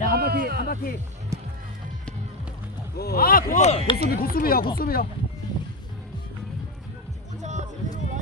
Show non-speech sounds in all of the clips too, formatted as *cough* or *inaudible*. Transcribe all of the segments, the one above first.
야, 한 바퀴, 한 바퀴. 아, 굿! 고수비 고수비야 고수비야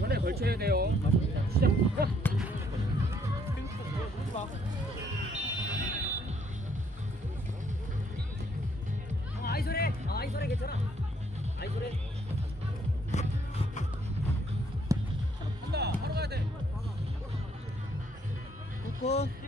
손에 걸쳐야 돼요. 아, 아이소래. 아, 아이소래 괜찮아. 아이소래. 간다. 바로 가야 돼. 굿굿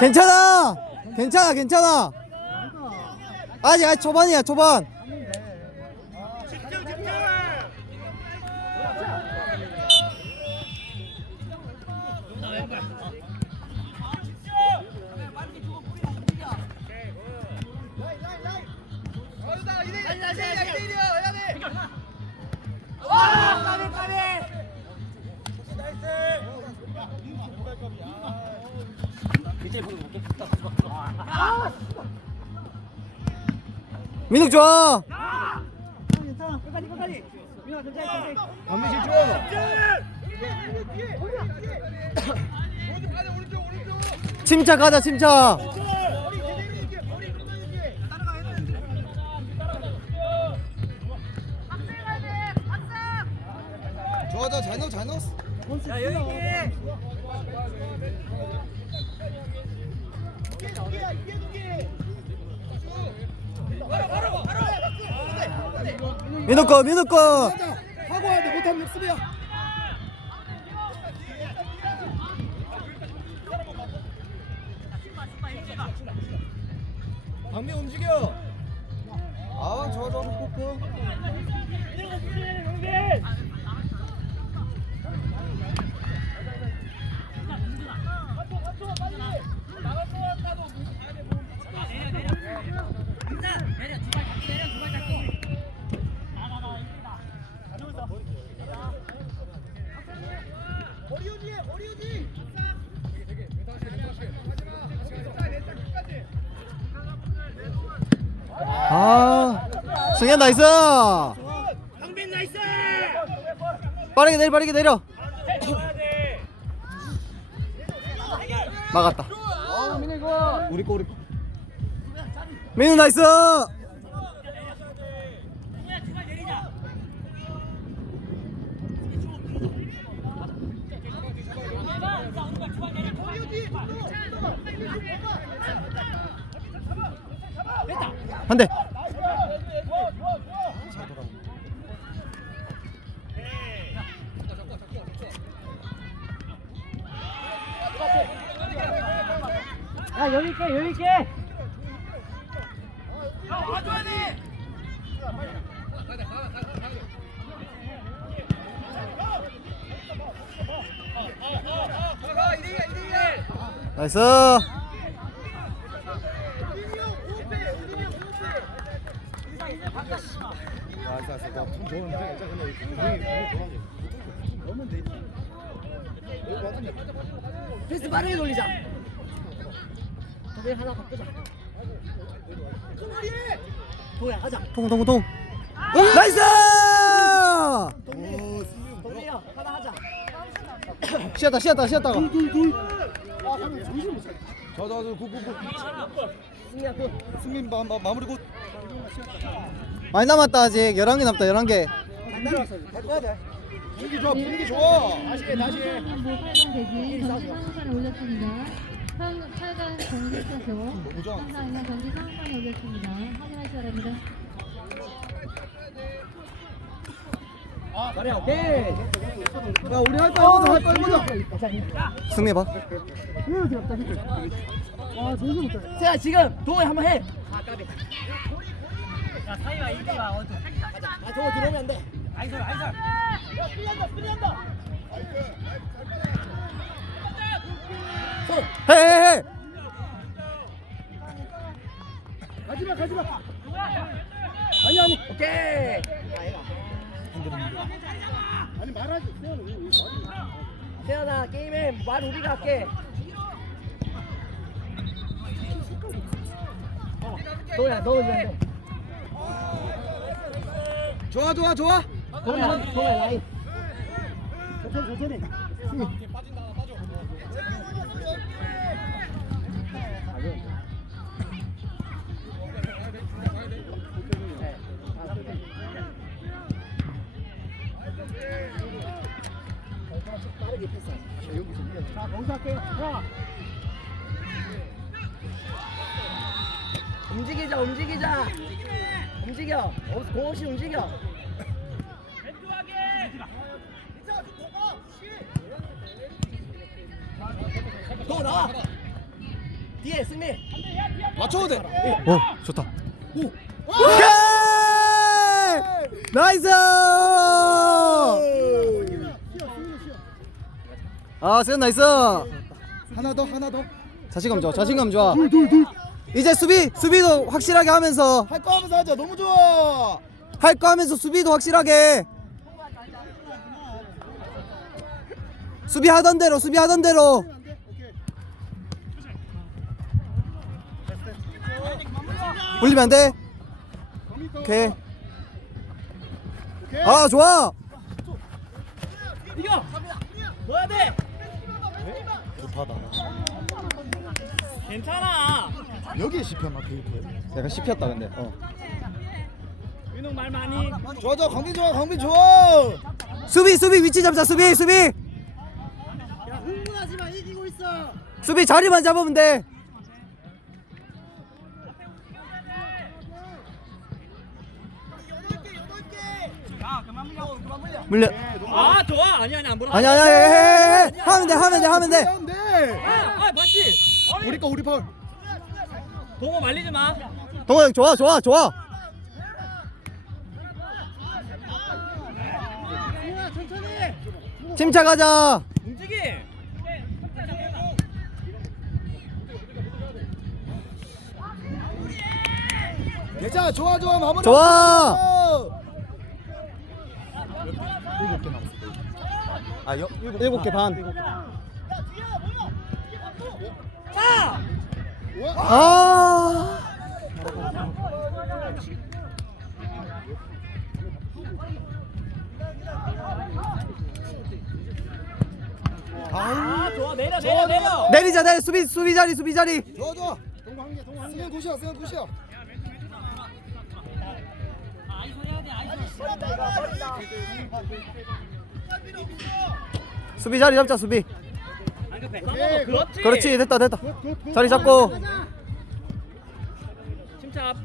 괜찮아! 괜찮아 괜찮아! 아직 아직 초반이야 초반 민욱 좋아. 안미실 좋아 침착하자 침착 좋아 좋아 잘 넣어 잘 넣었어. 야, 여기 있게. 민욱 거 민욱 거 하고 와야 돼 못하면 수비야. 박미 움직여. 아 좋아 좋아 꾹꾹 아 승현 나이스 강빈 나이스! 빠르게 내려 빠르게 내려 막았다. 우리 거 우리 거. 민우 나이스! 한 대 야, 여기 있게, 여기 있게. 나이스 패스 빠르게 돌리자. 저기 하나 바꾸자. 도야, 하자. 통통통 나이스! 돌려, 하나 하자. 쉬었다 쉬었다 쉬었다가 저저저 굿굿굿 승리야, 그. 승민 마, 마, 마무리 굿 많이 남았다 아직. 11개 남았다 11개. 분위기 좋아 분위기 좋아. 다시 해, 다시 해. 8강 대진 경기 상황판에 올렸습니다. 8강 정리해서 보자. 항상 있는 경기 상황판에 올렸습니다. 확인하시기 바랍니다. 말이야, 오케이. 야 우리 할거 해보자 할거 해보자 승리 봐 세야, 지금 동호회 한번 해. 아, 까비. 야, 사이와 이리와 어디. 아, 저거 들어오면 안 돼. 아이솔, 아이솔. 야, 풀린다, 풀린다. 손. 헤헤헤 가지마 가지마. 아니 아니. 오케이. 아. 아니 말하지 세연아 게임에 말 우리가 할게. 도야 너 오면 좋아 좋아 좋아. 도야 도야 라인 천천히 천천히 자 거기서 할게 움직이자 움직이자. 움직여. 어, 공 없이 움직여. 또 나와. 뒤에 승리. 맞춰도 돼. 어 좋다. 오케이! 나이스 아 세연 나이스. 하나 더 하나 더. 자신감 좋아 자신감 좋아. 둘 둘 둘. 이제 수비 수비도 확실하게 하면서. 할 거 하면서 하자. 너무 좋아. 할 거 하면서 수비도 확실하게. 수비 하던 대로 수비 하던 대로. 올리면 안 돼? 오케이. 아 좋아. 이겨! 넣어야 돼 못하다. 괜찮아. 여기에 씹혔나 페이퍼에. 약간 씹혔다 근데. 어. 윤웅 말 많이. 좋아 좋아. 강빈 좋아 강빈 좋아. 수비 수비. 위치 잡자 수비 수비. 야 흥분하지 마. 이기고 있어. 수비 자리만 잡으면 돼 물려. 아 좋아. 아니 아니 안 보라 아니 아니 아니. 하면 돼 하면 돼 하면 돼 하면 돼. 아, 아 맞지? 우리 거 우리 파울. 동호 말리지 마. 동호 형 좋아 좋아 좋아. 침착하자. 움직이. 괜찮아 좋아 좋아. 마무리. 좋아. 일곱 개 남았어 아 여, 일곱 개 반. 자! 아! 아, 좋아. 내려 좋아, 내려. 내려 내리자 내리 수비 수비 자리 수비 자리. 좋아 좋아. 동구 한 개 동구 한 개 승현 굿이야 승현 굿이야. 자리 잡자 수비 안 급해 오케이, 그렇지 그렇지 됐다 됐다. 자리 잡고. 침착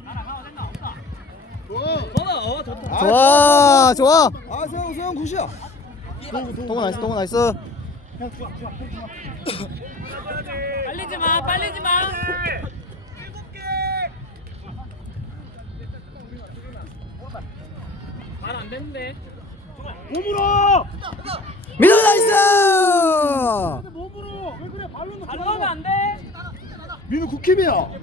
좋아 좋아. 아 세영 세영 굿이야 동호 나이스 동호 나이스. 빨리지 마 빨리지 마 말안 됐는데. 몸으로! 미들 나이스! 몸으로! 왜 그래? 발로 안 넣으면 안 돼. 민우 굿킵이야.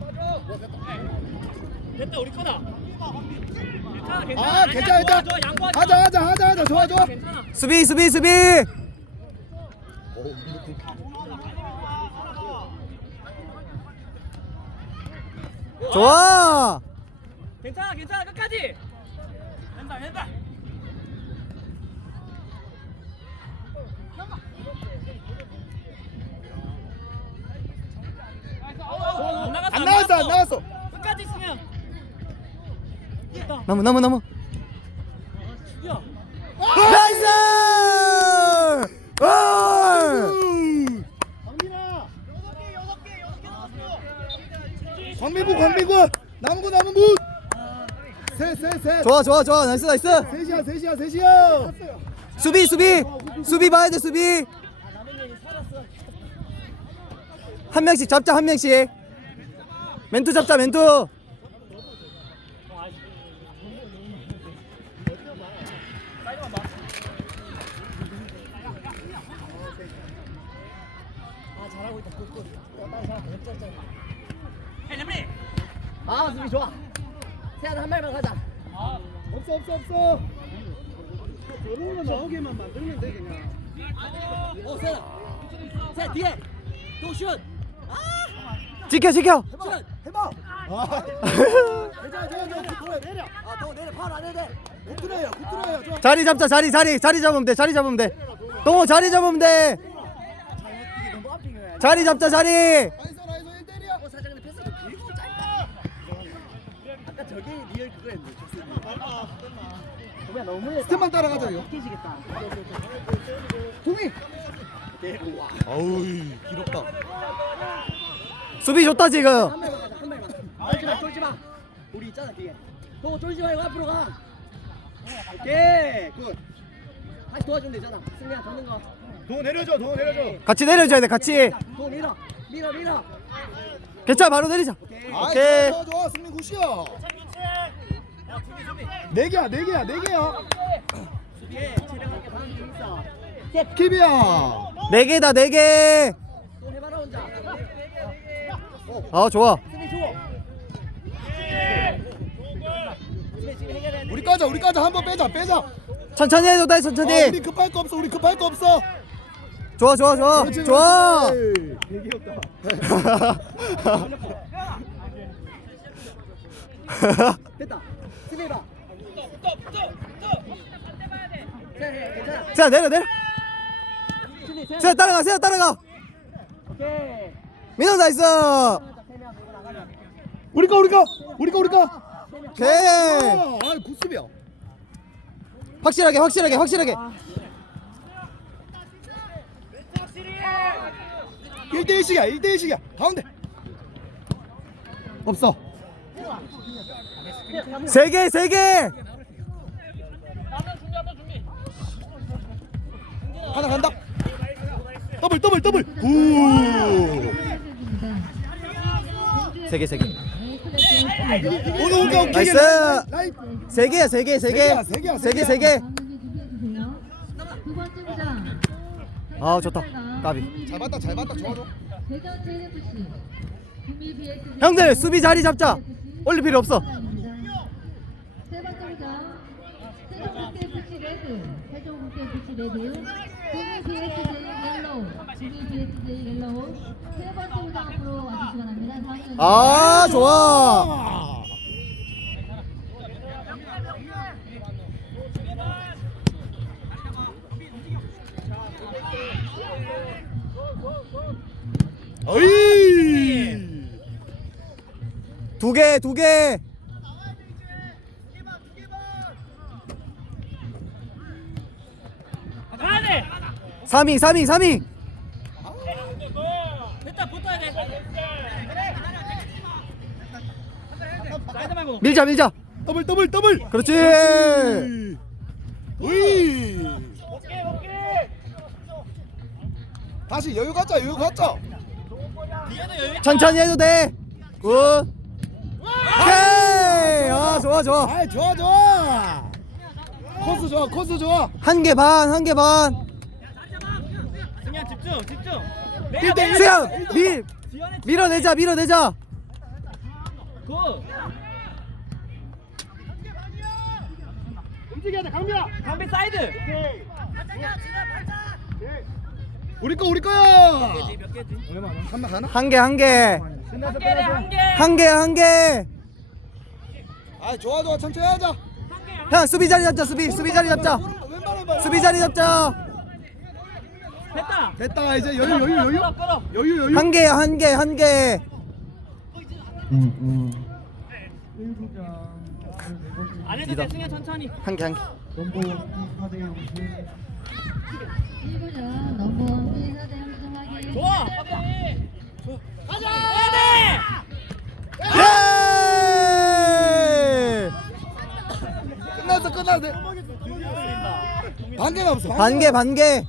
됐다 우리 거다. 괜찮아 괜찮아. 아 아니야, 괜찮아 좋아, 괜찮아. 좋아, 양보하지 하자 마. 하자 하자 하자. 좋아 좋아. 괜찮아. 수비 수비 수비! 좋아! 괜찮아 괜찮아. 끝까지 왼발 어, 안 나갔어 안 나갔어 안 나갔어. 끝까지 있으면. 됐다. 나무 나무 나무. 야 나이스! 골! 광민구 광민구 남은 굿 좋아 좋아 좋아. 나이스 나이스. 셋이야 셋이야 셋이야. 수비 수비. 수비 봐야 돼 수비. 한 명씩 잡자 한 명씩. 멘투 잡자 멘투 아아 수비 좋아. 세안 한 발만 가자 없어 없어 없어. 저런 거 나오게만 만들면 돼 그냥. 어 세야 세 뒤에. 또슛. 지켜 지켜. 슛. 해봐. 괜찮아. 괜찮아 괜찮아 돌아 내려. 아더 내려. 팔안 해도 돼. 굿드레요 굿드레요. 좋아. 자리 잡자 자리 자리. 자리 잡으면 돼 자리 잡으면 돼. 동호 자리 잡으면 돼. 거야. 자리 잡자 자리 나이스 나이스 1대1이야. 어 사장님 패스가 길고 짧다 아까 저게 리얼 그거였는데 도미야 너무 했다 스텝만 따라가자 이거. 깨지겠다. 동이. 어우 기롭다. 수비 좋다 지금. 한 발만 가자 한 발만. 쫄지 마 쫄지 마. 우리 있잖아 뒤에. 너 쫄지 말고 앞으로 가. 오케이 굿. 다시 도와주면 되잖아. 승리야 잡는 거. 도 내려줘 도 내려줘. 같이 내려줘야 돼 같이. 더 밀어. 밀어 밀어. 괜찮아 바로 내리자. 오케이. 오케이. 좋아 좋아. 승민 굿이야. 네 개야 네 개야 네 개야. 수비에 체력하게 가는 중 있어 킵이야. 네 개다 네개 해봐라 혼자 아 좋아 우리 까자 우리 까자 한번 빼자 빼자. 천천히 해도 돼 어, 우리 천천히 급할 거 없어 우리 급할 거 없어. 좋아 좋아 좋아 그렇지, 좋아 그렇지. *laughs* 됐다 승리 해봐 세 괜찮아 자 내려 내려 자 따라가 세야 따라가 민호 나이스 우리 거 우리 거 우리 거 우리 거. 오케이 아 굿습이야. 확실하게 확실하게 확실하게 1대1씩이야 1대1씩이야 가운데. 없어. 세개세개 하나 간다. 더블 더블 더블. 우. 세 개, 세 개. 오케이 오케이 오케이. 나이스. 세 개야, 세 개, 세 개. 개야, 세 개야, 세 세 개, 세 개. 두 번째 부장 아, 좋다. 까비. 잘 봤다 잘 봤다 좋아 좋아. 대전 JFC 구미 BS 형들, 수비 자리 잡자. 올릴 필요 없어. 세 번째 부장 세종국대 FC 레드 세종국대 FC 레드 아 좋아. 어이! 두개두개. 3인 3인 3인 밀자 밀자. 더블 더블 더블. 그렇지. 오이. 다시 여유 갖자 여유 갖자. 천천히 해도 돼굿 오케아 좋아 좋아. 아 좋아 좋아. 코스 좋아 코스 좋아. 한 개 반 한 개반. 집중 집중 1대1 수영, 밀. 밀어내자, 밀어내자. 굿 움직여야 돼 강비야 강비 사이드 우리 거 우리 거야. 몇 개지? 한번 가나? 한 개, 한 개. 한 개래 한 개 한 개, 한 개. 아 좋아 좋아 천천히 하자. 형, 수비 자리 잡자, 수비, 수비 자리 잡자. 수비 자리 잡자. 됐다 됐다 이제 여유 여유 여유 여유 여유. 한 개, 한 개, 한 개. 안 해도 돼 승현 천천히 한 개, 한 개. 1부장 넘버 인사대 형성하기 좋아 가자 가야 돼 예! 끝났어 끝났어. 반개 남았어. 반 개, 반 개.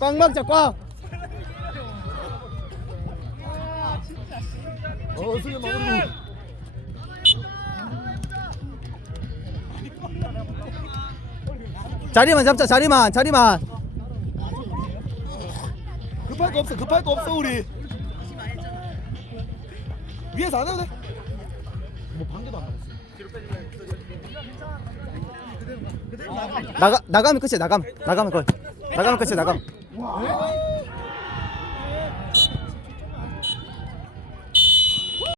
꽉 막자, 꽉. 어 수비 마무리. 자리만 잡자, 자리만, 자리만. 급할 거 없어 급할 거 없어 우리. 위에서 안 해도 돼. 뭐 반개도 안 남았어. 나가 나가면 끝이야 나가면 나가면 걸 나가면 끝이야 나가면 Wow. Really?